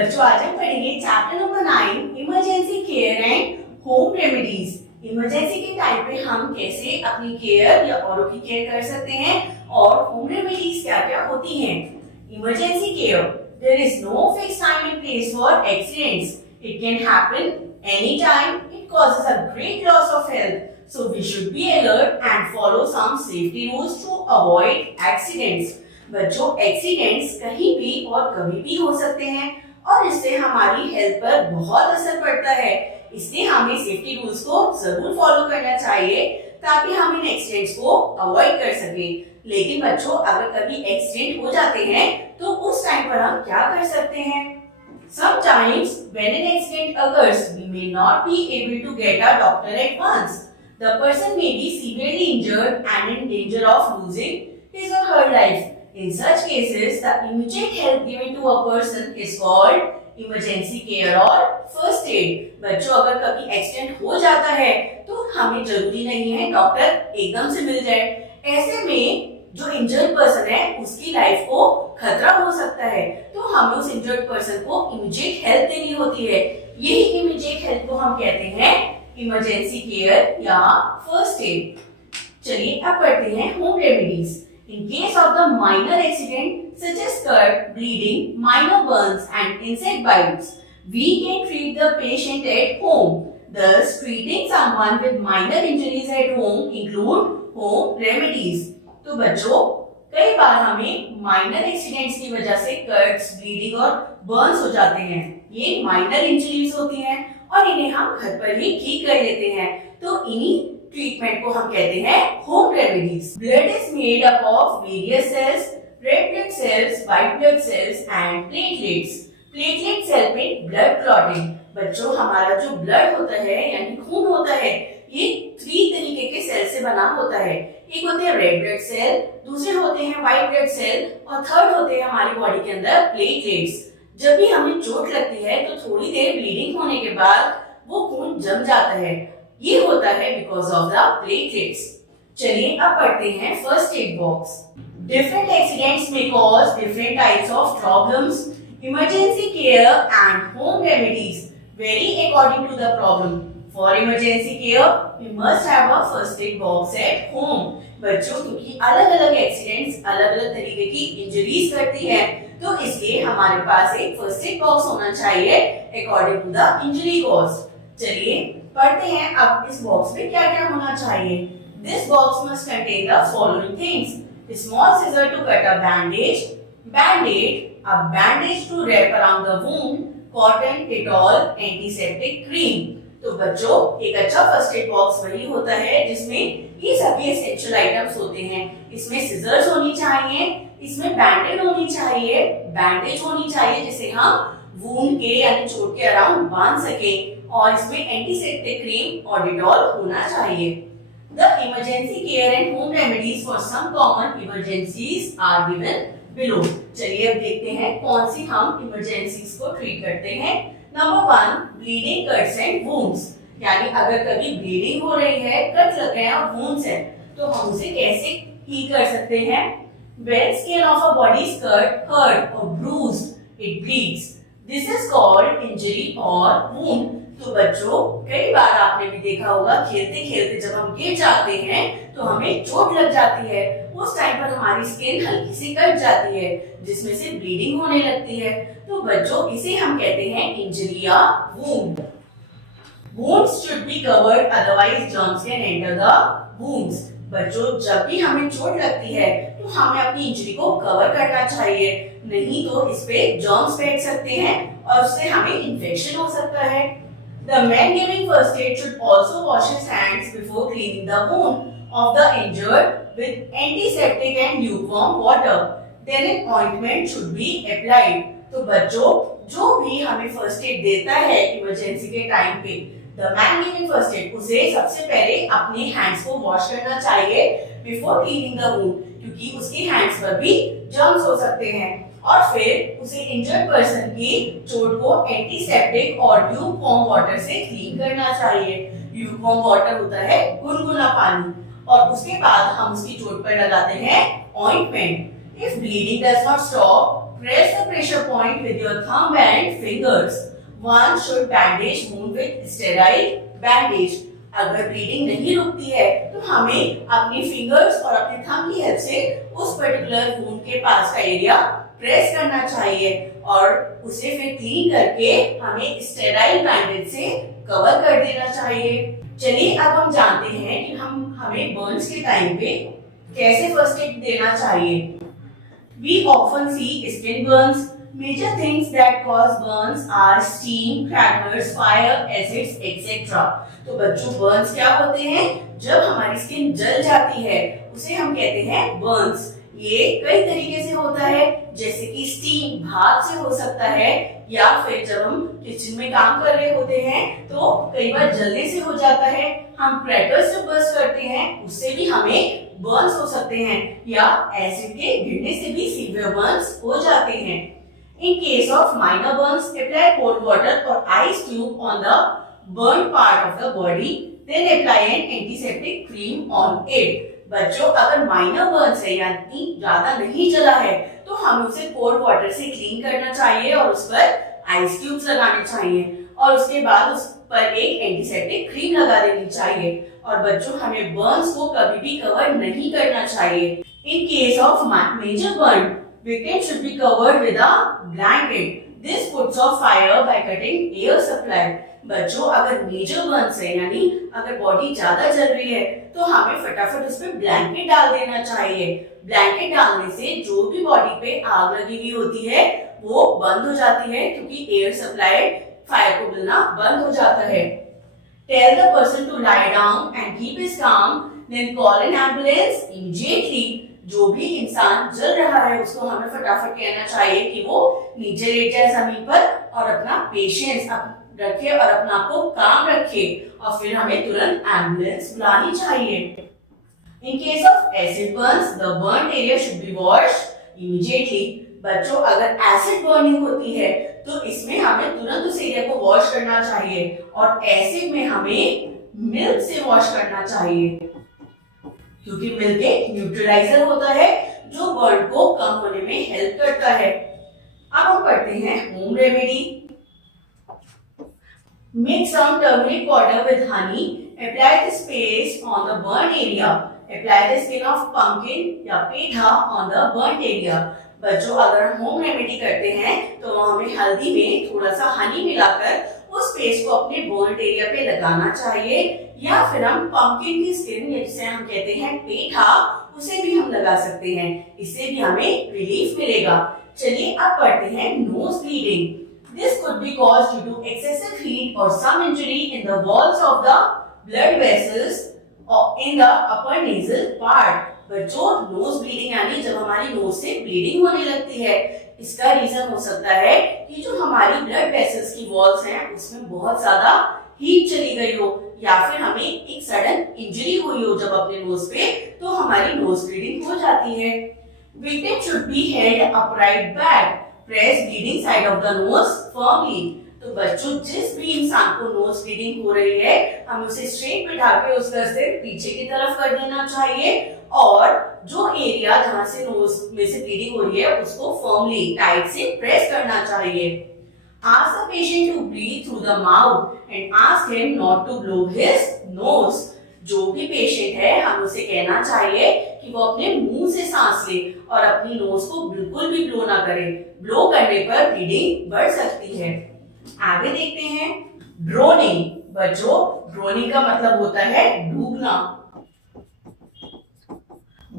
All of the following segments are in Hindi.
बच्चों आज हम पढ़ेंगे chapter number 9 emergency care and home remedies. Emergency के टाइम पे हम कैसे अपनी केयर या औरों की केयर कर सकते हैं और होम रेमेडीज क्या क्या होती हैं। Emergency care, there is no fix time and place for accidents. It can happen any time. It causes a great loss of health, so we should be alert and follow some safety rules to avoid accidents। बच्चों, एक्सीडेंट्स कहीं भी और कभी भी हो सकते हैं और इससे हमारी हेल्थ पर बहुत असर पड़ता है। इसलिए हमें सेफ्टी रूल्स को जरूर फॉलो करना चाहिए ताकि हम इन एक्सीडेंट्स को अवॉइड कर सकें। लेकिन बच्चों, अगर कभी एक्सीडेंट हो जाते हैं तो उस टाइम पर हम क्या कर सकते हैं? Sometimes when an accident occurs, we may not be able to get a doctor at once. The person may be severely injured and in danger of losing his or her life. In such cases, the immediate help given to a person is called emergency care or first aid। बच्चों, अगर कभी एक्सीडेंट हो जाता है तो हमें जरूरी नहीं है डॉक्टर एकदम से मिल जाए। ऐसे में जो इंजर्ड पर्सन है उसकी लाइफ को खतरा हो सकता है, तो हमें उस इंजर्ड पर्सन को इमीडिएट हेल्प देनी होती है। यही इमीडिएट हेल्प को हम कहते हैं इमरजेंसी केयर या फर्स्ट एड। चलिए अब पढ़ते हैं home remedies. In case of the minor accident such as cut, bleeding, minor burns and insect bites, we can treat the patient at home. Thus, treating someone with minor injuries at home include home remedies। तो बच्चों, कई बार हमें माइनर एक्सीडेंट्स की वजह से कट्स, ब्लीडिंग और बर्न्स हो जाते हैं। ये माइनर इंजरीज होती हैं और इन्हें हम घर पर ही ठीक कर लेते हैं। तो इन्हीं ट्रीटमेंट को हम कहते हैं home remedies. Blood is made up of various cells, red blood cells, white blood cells and platelets. Platelets help in blood clotting. बच्चों, हमारा जो ब्लड होता है यानी खून होता है, ये 3 तरीके के सेल से बना होता है। एक होते हैं रेड ब्लड सेल, दूसरे होते हैं व्हाइट ब्लड सेल और थर्ड होते हैं हमारी बॉडी के अंदर प्लेटलेट्स। जब भी हमें चोट लगती है तो थोड़ी देर ब्लीडिंग होने के बाद वो खून जम जाता है। ये होता है बिकॉज ऑफ द प्लेटलेट्स। चलिए अब पढ़ते हैं first aid box. Different accidents में cause different types of problems. Emergency care and home remedies vary according to the problem. For emergency care, we must have a first aid box at home। बच्चों, क्योंकि अलग-अलग एक्सीडेंट्स अलग-अलग तरीके की इंजरीज करती है, तो इसलिए हमारे पास एक फर्स्ट एड बॉक्स होना चाहिए according to the injury cause. चलिए पढ़ते हैं अब इस बॉक्स में क्या-क्या होना चाहिए। This box must contain the following things: a small scissor to cut a bandage, band-aid, a bandage to wrap around the wound, cotton, Dettol, antiseptic cream। तो बच्चों, एक अच्छा फर्स्ट एड बॉक्स वही होता है जिसमें ये सभी एसेंशियल आइटम्स होते हैं। इसमें सिजर्स होनी चाहिए, इसमें बैंडेड होनी चाहिए, बैंडेज होनी चाहिए जिसे हम वुंड के यानी चोट के अराउंड बांध सके, और इसमें एंटीसेप्टिक क्रीम और डिटॉल होना चाहिए। The emergency care and home remedies for some common emergencies are given below. चलिए अब देखते हैं कौन सी हम इमरजेंसीज को ट्रीट करते हैं। Number 1, bleeding cuts and wounds. यानी अगर कभी ब्लीडिंग हो रही है, कट लग गए हैं और वुंड्स है, तो हम उसे कैसे हील कर सकते हैं? When skin of a body is cut, hurt or bruised, it bleeds. This is called injury or wound। तो बच्चों, कई बार आपने भी देखा होगा खेलते खेलते जब हम गिर जाते हैं तो हमें चोट लग जाती है। उस टाइम पर हमारी स्किन हल्की सी कट जाती है जिसमें से ब्लीडिंग होने लगती है। तो बच्चों, इसे हम कहते हैं इंजरी या wound. Wounds should be covered, otherwise germs can enter the wounds। बच्चों, जब भी हमें चोट लगती है तो हमें अपनी इंजरी को कवर करना चाहिए, नहीं तो इस पे जर्म्स बैठ सकते हैं और उससे हमें इन्फेक्शन हो सकता है। The man giving first aid should also wash his hands before cleaning the wound of the injured with antiseptic and lukewarm water। Then an ointment should be applied। तो बच्चों, जो भी हमें फर्स्ट एड देता है इमरजेंसी के टाइम पे, the man giving first aid, उसे सबसे पहले अपने हैंड्स को वॉश करना चाहिए बिफोर क्लीनिंग द वुंड, क्योंकि उसकी हैंड्स पर भी जर्म्स हो सकते हैं। और फिर उसे इंजर्ड पर्सन की चोट को एंटीसेप्टिक और ल्यूकवार्म वाटर से क्लीन करना चाहिए। ल्यूकवार्म वाटर होता है गुनगुना पानी, और उसके बाद हम उसकी चोट पर लगाते हैं ointment. If bleeding does not stop, Press the pressure point with your thumb and fingers. One should bandage wound with sterile bandage. अगर ब्लीडिंग नहीं रुकती है तो हमें अपनी फिंगर्स और अपने थंब की हेल्प से उस पर्टिकुलर वुंड के पास का एरिया प्रेस करना चाहिए और उसे फिर क्लीन करके हमें स्टेराइल बैंडेज से कवर कर देना चाहिए। चलिए अब हम जानते हैं कि हमें बर्न्स के टाइम पे कैसे फर्स्ट एड देना चाहिए। We often see skin burns. Major things that cause burns are steam, crackers, fire, acids, etc. तो बच्चों बर्न्स क्या होते हैं? जब हमारी स्किन जल जाती है उसे हम कहते हैं बर्न्स। ये कई तरीके से होता है, जैसे कि स्टीम भाप से हो सकता है, या फिर जब हम किचन में काम कर रहे होते हैं तो कई बार जलने से हो जाता है। हम क्रैकर्स से बर्स्ट करते हैं उससे भी हमें बर्न्स हो सकते हैं, या एसिड के गिरने से भी सीवियर बर्न्स हो जाते हैं। In case of minor burns, apply cold water or ice cube on the burnt part of the body, then apply an antiseptic cream on it. बच्चों अगर माइनर बर्न्स है यानी ज्यादा नहीं जला है तो हमें उसे कोल्ड वाटर से क्लीन करना चाहिए और उस पर आइस क्यूब्स लगाने चाहिए और उसके बाद उस पर एक एंटीसेप्टिक क्रीम लगा देनी चाहिए। और बच्चों हमें बर्न्स को कभी भी कवर नहीं करना चाहिए। In case of major burn, victim should be covered with a blanket. This puts off fire by cutting air supply. बच्चों अगर मेजर बर्न्स है यानी अगर बॉडी ज्यादा जल रही है तो हमें फटाफट उस पर ब्लैंकेट डाल देना चाहिए। ब्लैंकेट डालने से जो भी बॉडी पे आग लगी हुई होती है वो बंद हो जाती है, क्योंकि एयर सप्लाई फायर को मिलना बंद हो जाता है। Tell the person to lie down and keep his calm, then call an ambulance immediately. जो भी इंसान जल रहा है उसको हमें फटाफट कहना चाहिए कि वो नीचे लेट जाए जमीन पर और अपना पेशेंस रखे और अपना आप को काम रखे और फिर हमें तुरंत एम्बुलेंस बुलानी चाहिए। In case of acid burns, the burnt area should be washed immediately. बच्चों अगर एसिड बर्निंग होती है तो इसमें हमें तुरंत उस एरिया को वॉश करना चाहिए और एसिड में हमें मिल्क से वॉश करना चाहिए, क्योंकि मिल्क एक न्यूट्रलाइजर होता है जो बर्न को कम होने में हेल्प करता है। अब हम पढ़ते हैं home remedy. Mix some turmeric water with honey. Apply this paste on the burnt area. Apply the skin of pumpkin या पेठा on the burnt area. बच्चों अगर हम होम रेमेडी करते हैं तो हमें हल्दी में थोड़ा सा हनी मिलाकर उस पेस्ट को अपने बर्न्ड एरिया पे लगाना चाहिए, या फिर हम पंपकिन की स्किन जिसे हम कहते हैं पेठा उसे भी हम लगा सकते हैं, इससे भी हमें रिलीफ मिलेगा। चलिए अब पढ़ते हैं nose bleeding. This could be caused due to excessive heat or some injury in the walls of the blood vessels in the upper nasal part. बच्चों नोज ब्लीडिंग यानी जब हमारी नोज से ब्लीडिंग होने लगती है, इसका रीजन हो सकता है कि जो हमारी ब्लड वेसल्स की वॉल्स हैं उसमें बहुत ज्यादा हीट चली गई हो, या फिर हमें एक सडन इंजरी हुई हो जब अपने नोज पे, तो हमारी नोज ब्लीडिंग हो जाती है। Victim should be held upright back. Press bleeding side of the nose firmly. तो बच्चों जिस भी इंसान को नोज ब्लीडिंग हो रही है हम उसे स्ट्रेट बिठा के उसका सिर पीछे की तरफ कर देना चाहिए और जो एरिया जहां से नोज में से ब्लीडिंग हो रही है उसको फर्मली टाइट से प्रेस करना चाहिए। Ask the patient to breathe through the mouth and ask him not to blow his nose. जो भी पेशेंट है हम उसे कहना चाहिए कि वो अपने मुंह से सांस ले और अपनी नोज को बिल्कुल भी ब्लो ना करे। ब्लो करने पर ब्लीडिंग बढ़ सकती है। आगे देखते हैं ड्रोनिंग। बच्चों ड्रोनिंग का मतलब होता है डूबना।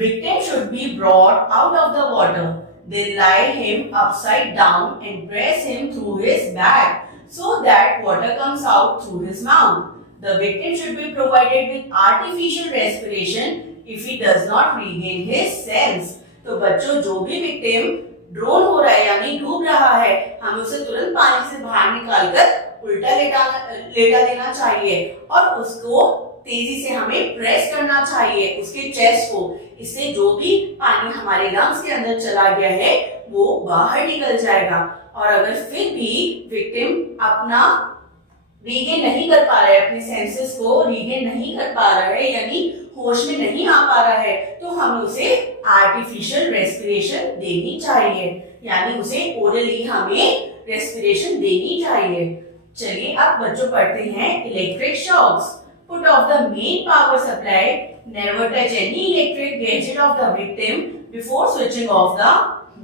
Victim should be brought out of the water. Then lie him upside down and press him through his back so that water comes out through his mouth. The victim should be provided with artificial respiration if he does not regain his sense. तो बच्चों जो भी विक्टिम ड्रोन हो रहा है यानी डूब रहा है हमें उसे तुरंत पानी से बाहर निकालकर उल्टा लेटा देना चाहिए और उसको तेजी से हमें प्रेस करना चाहिए उसके चेस्ट को। इससे जो भी पानी हमारे लंग्स के अंदर चला गया है वो बाहर निकल जाएगा। और अगर फिर भी विक्टिम अपना रीगेन नहीं कर पा रहा है, अपने सेंसेस को रीगेन नहीं कर पा रहा है यानी होश में नहीं आ पा रहा है, तो हमें उसे आर्टिफिशियल रेस्पिरेशन देनी चाहिए। यानी उसे ओरली हमें रेस्पिरेशन देनी चाहिए। चलिए अब बच्चों पढ़ते हैं electric shocks. Put off the main power supply, never touch any electric gadget of the victim before switching off the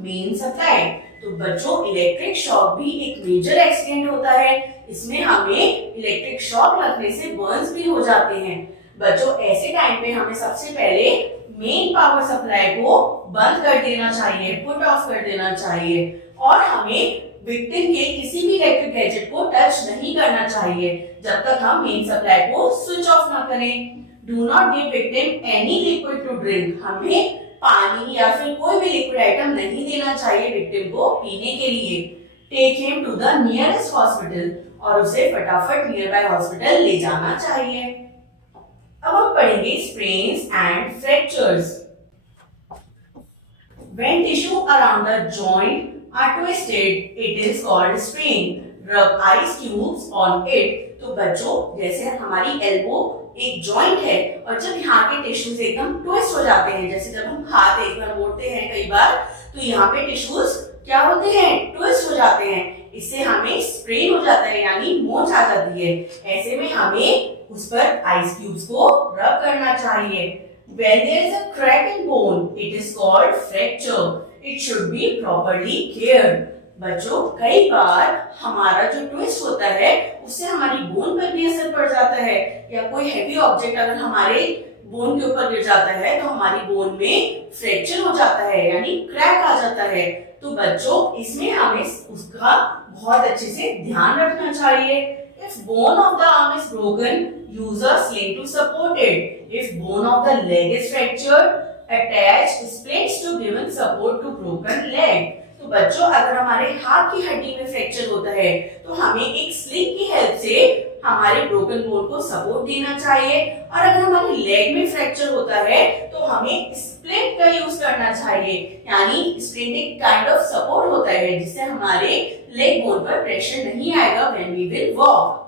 main supply. तो बच्चों इलेक्ट्रिक शॉक भी एक मेजर एक्सीडेंट होता है। इसमें हमें इलेक्ट्रिक शॉक लगने से बर्न्स भी हो जाते हैं। बच्चों ऐसे टाइम पे हमें सबसे पहले मेन पावर सप्लाई को बंद कर देना चाहिए, पुट ऑफ कर देना चाहिए और हमें विक्टिम के किसी भी इलेक्ट्रिक गैजेट को टच नहीं करना चाहिए जब तक हम मेन सप्लाई को स्विच ऑफ ना करें। Do not give victim any liquid to drink. हमें पानी या फिर कोई भी लिक्विड आइटम नहीं देना चाहिए विक्टिम को पीने के लिए। Take him to the nearest hospital और उसे फटाफट नियर बाय हॉस्पिटल ले जाना चाहिए। अब हम पढ़ेंगे sprains and fractures. When tissue around the joint are twisted, it is called sprain. Rub ice cubes on it. तो बच्चों जैसे हमारी एल्बो एक जॉइंट है और जब यहाँ के टिश्यूज एकदम ट्विस्ट हो जाते हैं, जैसे जब हम हाथ एक बार मोड़ते हैं कई बार तो यहाँ पे टिश्यूज क्या होते हैं, ट्विस्ट हो जाते हैं। इससे हमें स्प्रेन हो जाता है यानी मोच आ जाती है। ऐसे में हमें उस पर आइस क्यूब्स को रब करना चाहिए। When there is a crack in bone, it is called fracture. It should be properly cared. बच्चों कई बार हमारा जो ट्विस्ट होता है उससे हमारी बोन पर भी असर पड़ जाता है, या कोई हैवी ऑब्जेक्ट अगर हमारे बोन के ऊपर गिर जाता है तो हमारी बोन में फ्रैक्चर हो जाता है यानी क्रैक आ जाता है। तो बच्चों इसमें हमें उसका बहुत अच्छे से ध्यान रखना चाहिए। If bone of the arm is broken, use a sling to support it. If bone of the leg is fractured, attach splints to give support to broken leg. तो बच्चों अगर हमारे हाथ की हड्डी में फ्रैक्चर होता है तो हमें एक स्लिंग की हेल्प से हमारे ब्रोकन बोन को सपोर्ट देना चाहिए, और अगर हमारी लेग में फ्रैक्चर होता है तो हमें स्प्लिंट का यूज करना चाहिए, यानी स्प्लिंट एक काइंड ऑफ सपोर्ट होता है जिससे हमारे लेग बोन पर प्रेशर नहीं आएगा व्हेन वी विल वॉक।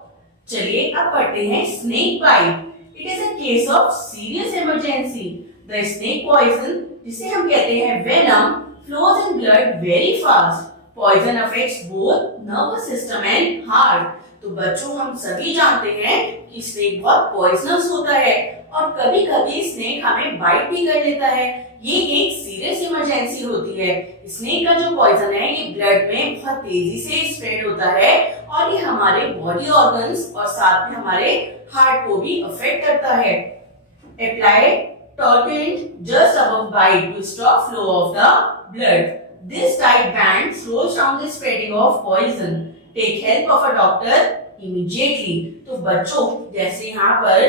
चलिए अब पढ़ते हैं snake bite. It is a case of serious emergency. The snake poison, जिसे हम कहते हैं venom, flows in blood very fast. Poison affects both nervous system and heart. तो बच्चों हम सभी जानते हैं कि स्नेक बहुत पॉइजनस होता है और कभी कभी स्नेक हमें बाइट भी कर लेता है। ये एक सीरियस इमरजेंसी होती है। स्नेक का जो पॉइजन है ये ब्लड में बहुत तेजी से स्प्रेड होता है और ये हमारे बॉडी ऑर्गन्स और साथ में हमारे हार्ट को भी अफेक्ट करता है। Apply Torquent just above bite to stop flow of the blood. This tight band slows down the spreading of poison. Take help of a doctor immediately. तो बच्चों जैसे यहाँ पर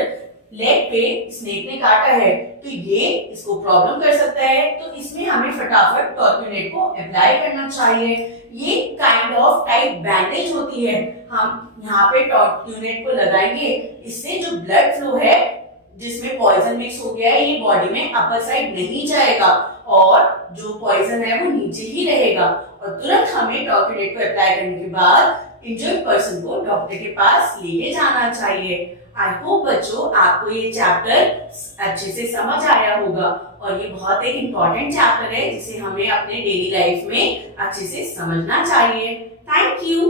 लेग पे स्नेक ने काटा है तो ये इसको प्रॉब्लम कर सकता है, तो इसमें हमें फटाफट टॉर्क्यूनेट को अप्लाई करना चाहिए। ये काइंड ऑफ टाइट बैंडेज होती है। हम यहाँ पे टॉर्क्यूनेट को लगाएंगे, इससे जो ब्लड फ्लो है जिसमें पॉइजन मिक्स हो गया है ये बॉडी में अपर साइड नहीं जाएगा और जो पॉइजन है वो नीचे ही रहेगा, और तुरंत हमें टॉर्क्यूनेट को अप्लाई करने के बाद इंजर्ड पर्सन को डॉक्टर के पास लेके जाना चाहिए। आई होप बच्चों आपको ये चैप्टर अच्छे से समझ आया होगा और ये बहुत एक इम्पोर्टेंट चैप्टर है जिसे हमें अपने डेली लाइफ में अच्छे से समझना चाहिए। Thank you.